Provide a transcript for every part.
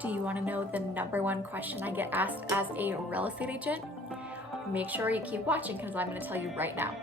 Do you want to know the number one question I get asked as a real estate agent? Make sure you keep watching because I'm going to tell you right now.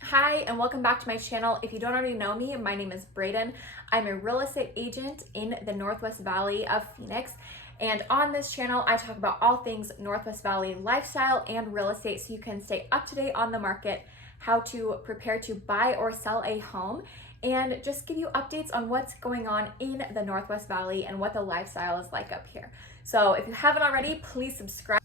Hi, and welcome back to my channel. If you don't already know me, my name is Brayden. I'm a real estate agent in the Northwest Valley of Phoenix. And on this channel, I talk about all things Northwest Valley lifestyle and real estate so you can stay up to date on the market, how to prepare to buy or sell a home, and just give you updates on what's going on in the Northwest Valley and what the lifestyle is like up here. So if you haven't already, please subscribe.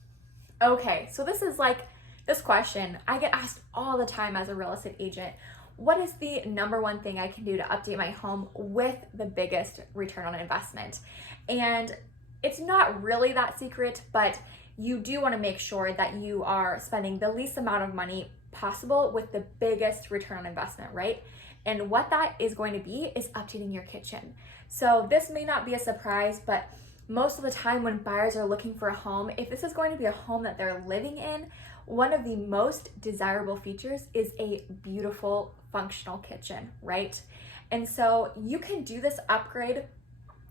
Okay, so this question I get asked all the time as a real estate agent. What is the number one thing I can do to update my home with the biggest return on investment? And it's not really that secret, but you do want to make sure that you are spending the least amount of money possible with the biggest return on investment, right? And what that is going to be is updating your kitchen. So this may not be a surprise, but most of the time when buyers are looking for a home, if this is going to be a home that they're living in, one of the most desirable features is a beautiful functional kitchen, right? And so you can do this upgrade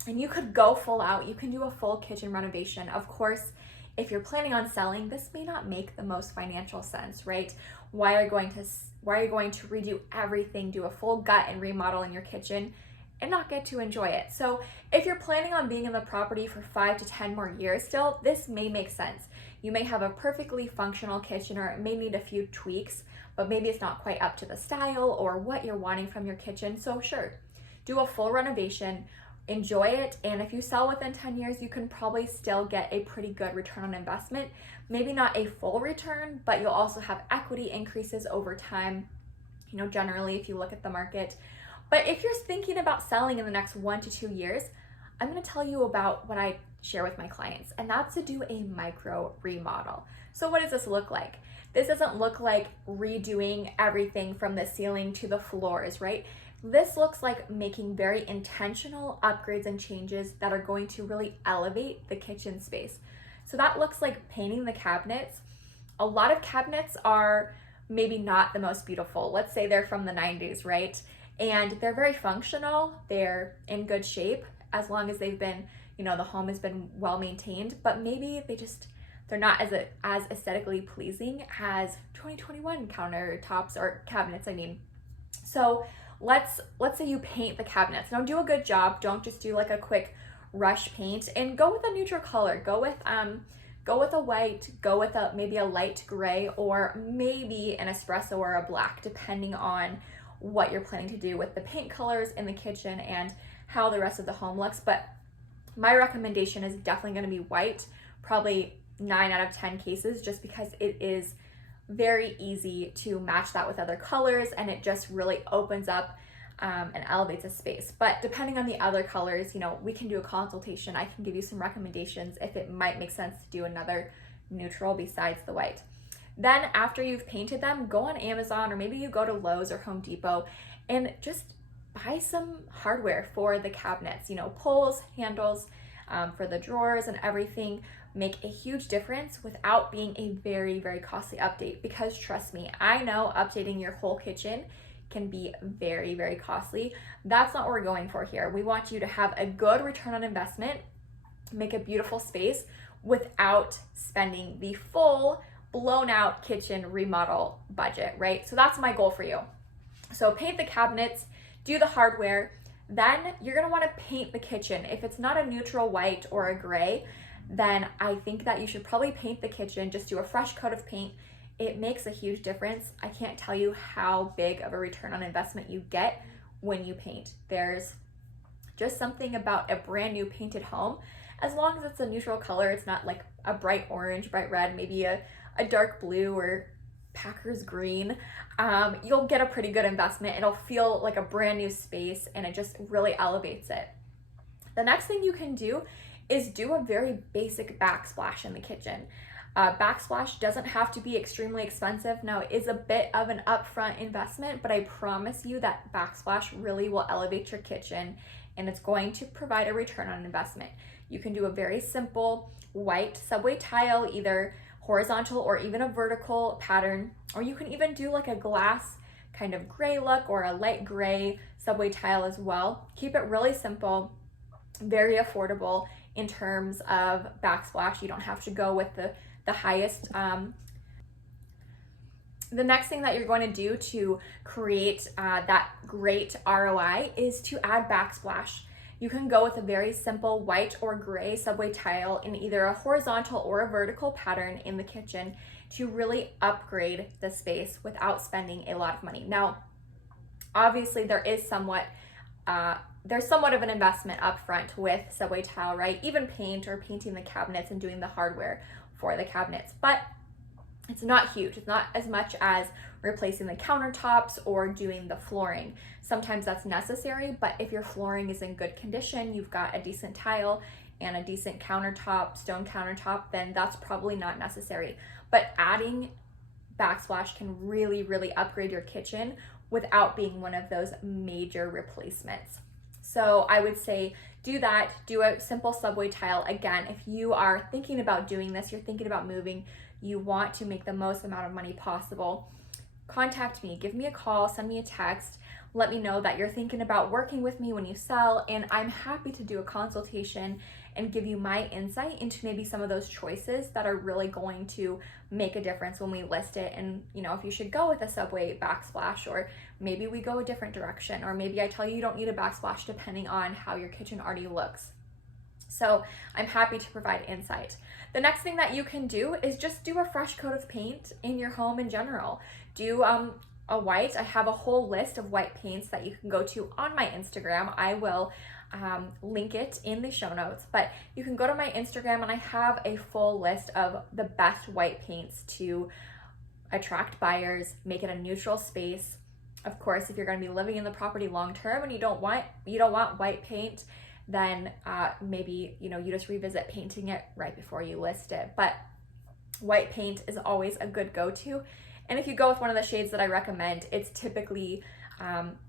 and you could go full out. You can do a full kitchen renovation. Of course, if you're planning on selling, this may not make the most financial sense, right? Why are you going to redo everything, do a full gut and remodel in your kitchen and not get to enjoy it? So if you're planning on being in the property for 5 to 10 more years still, this may make sense. You may have a perfectly functional kitchen, or it may need a few tweaks, but maybe it's not quite up to the style or what you're wanting from your kitchen. So sure, do a full renovation, enjoy it, and if you sell within 10 years, you can probably still get a pretty good return on investment. Maybe not a full return, but you'll also have equity increases over time, generally if you look at the market. But if you're thinking about selling in the next 1 to 2 years, I'm going to tell you about what I share with my clients, and that's to do a micro remodel. So what does this look like? This doesn't look like redoing everything from the ceiling to the floors, right? This looks like making very intentional upgrades and changes that are going to really elevate the kitchen space. So that looks like painting the cabinets. A lot of cabinets are maybe not the most beautiful. Let's say they're from the 90s, right? And they're very functional, they're in good shape as long as they've been, the home has been well maintained, but maybe they're not as aesthetically pleasing as 2021 countertops or cabinets, So let's say you paint the cabinets. Now do a good job, don't just do like a quick rush paint, and go with a neutral color. Go with a white, go with maybe a light gray, or maybe an espresso or a black, depending on what you're planning to do with the paint colors in the kitchen and how the rest of the home looks. But my recommendation is definitely going to be white, probably 9 out of 10 cases, just because it is very easy to match that with other colors, and it just really opens up and elevates a space. But depending on the other colors, we can do a consultation. I can give you some recommendations if it might make sense to do another neutral besides the white. Then after you've painted them, go on Amazon, or maybe you go to Lowe's or Home Depot and just buy some hardware for the cabinets, pulls, handles, for the drawers and everything. Make a huge difference without being a very, very costly update, because trust me, I know updating your whole kitchen can be very, very costly. That's not what we're going for here. We want you to have a good return on investment, make a beautiful space without spending the full blown out kitchen remodel budget, right? So that's my goal for you. So paint the cabinets, do the hardware, then you're gonna wanna paint the kitchen. If it's not a neutral white or a gray, then I think that you should probably paint the kitchen, just do a fresh coat of paint. It makes a huge difference. I can't tell you how big of a return on investment you get when you paint. There's just something about a brand new painted home. As long as it's a neutral color, it's not like a bright orange, bright red, maybe a dark blue or Packers green, you'll get a pretty good investment. It'll feel like a brand new space, and it just really elevates it. The next thing you can do is do a very basic backsplash in the kitchen. Backsplash doesn't have to be extremely expensive. Now, it is a bit of an upfront investment, but I promise you that backsplash really will elevate your kitchen, and it's going to provide a return on investment. You can do a very simple white subway tile, either horizontal or even a vertical pattern, or you can even do like a glass kind of gray look or a light gray subway tile as well. Keep it really simple, very affordable in terms of Backsplash. You don't have to go with the highest. The next thing that you're going to do to create that great ROI is to add Backsplash. You can go with a very simple white or gray subway tile in either a horizontal or a vertical pattern in the kitchen to really upgrade the space without spending a lot of money. Now, obviously there's somewhat of an investment up front with subway tile, right? Even paint or painting the cabinets and doing the hardware for the cabinets, but it's not huge. It's not as much as replacing the countertops or doing the flooring. Sometimes that's necessary, but if your flooring is in good condition, you've got a decent tile and a decent countertop, stone countertop, then that's probably not necessary. But adding Backsplash can really, really upgrade your kitchen without being one of those major replacements. So I would say do that, do a simple subway tile. Again, if you are thinking about doing this, you're thinking about moving, you want to make the most amount of money possible, contact me, give me a call, send me a text, let me know that you're thinking about working with me when you sell, and I'm happy to do a consultation and give you my insight into maybe some of those choices that are really going to make a difference when we list it. And if you should go with a subway Backsplash, or maybe we go a different direction, or maybe I tell you don't need a Backsplash depending on how your kitchen already looks. So I'm happy to provide insight. The next thing that you can do is just do a fresh coat of paint in your home in general. Do a white. I have a whole list of white paints that you can go to on my Instagram. I will link it in the show notes, but you can go to my Instagram and I have a full list of the best white paints to attract buyers, make it a neutral space. Of course, if you're going to be living in the property long term and you don't want white paint, then maybe you just revisit painting it right before you list it. But white paint is always a good go-to. And if you go with one of the shades that I recommend, it's typically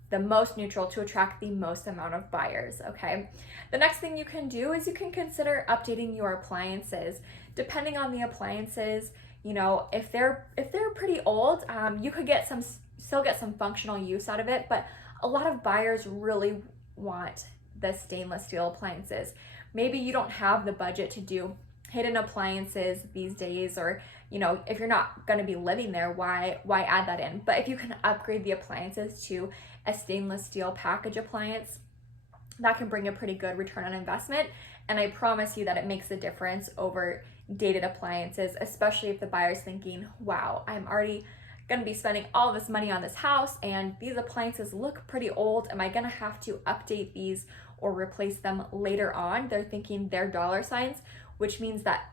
the most neutral to attract the most amount of buyers, okay? The next thing you can do is you can consider updating your appliances. Depending on the appliances, if they're pretty old, you could still get some functional use out of it, but a lot of buyers really want the stainless steel appliances. Maybe you don't have the budget to do hidden appliances these days, or if you're not going to be living there, why add that in? But if you can upgrade the appliances to a stainless steel package appliance, that can bring a pretty good return on investment, and I promise you that it makes a difference over dated appliances, especially if the buyer's thinking, wow, I'm already going to be spending all this money on this house and these appliances look pretty old. Am I going to have to update these or replace them later on? They're thinking their dollar signs, which means that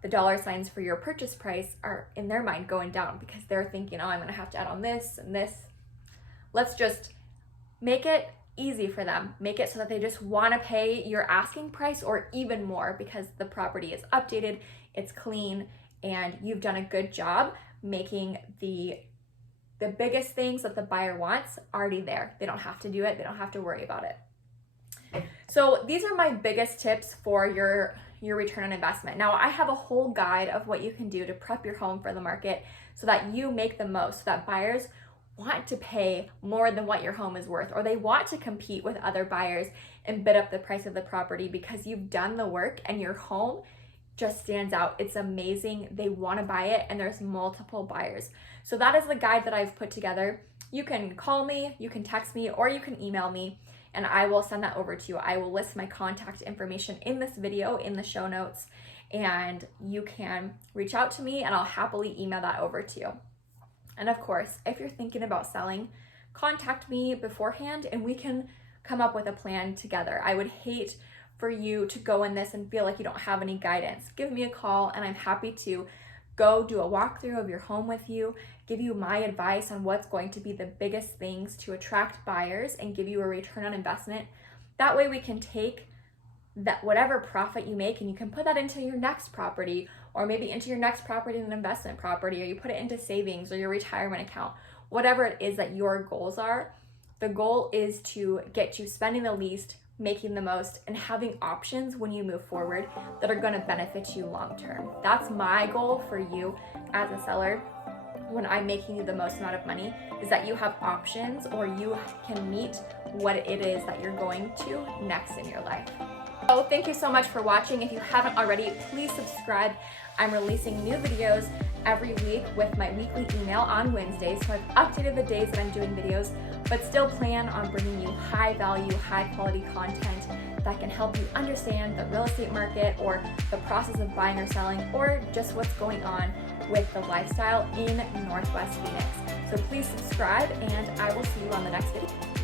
the dollar signs for your purchase price are in their mind going down because they're thinking, oh, I'm going to have to add on this and this. Let's just make it easy for them. Make it so that they just want to pay your asking price or even more because the property is updated, it's clean, and you've done a good job making the biggest things that the buyer wants already there. They don't have to do it. They don't have to worry about it. So these are my biggest tips for your return on investment. Now I have a whole guide of what you can do to prep your home for the market so that you make the most, so that buyers want to pay more than what your home is worth, or they want to compete with other buyers and bid up the price of the property because you've done the work and your home just stands out. It's amazing. They want to buy it and there's multiple buyers. So that is the guide that I've put together. You can call me, you can text me, or you can email me and I will send that over to you. I will list my contact information in this video in the show notes, and you can reach out to me and I'll happily email that over to you. And of course, if you're thinking about selling, contact me beforehand and we can come up with a plan together. I would hate for you to go in this and feel like you don't have any guidance. Give me a call and I'm happy to go do a walkthrough of your home with you, give you my advice on what's going to be the biggest things to attract buyers and give you a return on investment. That way we can take that whatever profit you make and you can put that into your next property, or maybe into your next property and an investment property, or you put it into savings or your retirement account, whatever it is that your goals are. The goal is to get you spending the least, making the most, and having options when you move forward that are going to benefit you long term. That's my goal for you as a seller. when I'm making you the most amount of money is that you have options, or you can meet what it is that you're going to next in your life. So thank you so much for watching. If you haven't already, please subscribe. I'm releasing new videos every week with my weekly email on Wednesdays, so I've updated the days that I'm doing videos, but still plan on bringing you high value, high quality content that can help you understand the real estate market, or the process of buying or selling, or just what's going on with the lifestyle in Northwest Phoenix. So please subscribe, and I will see you on the next video.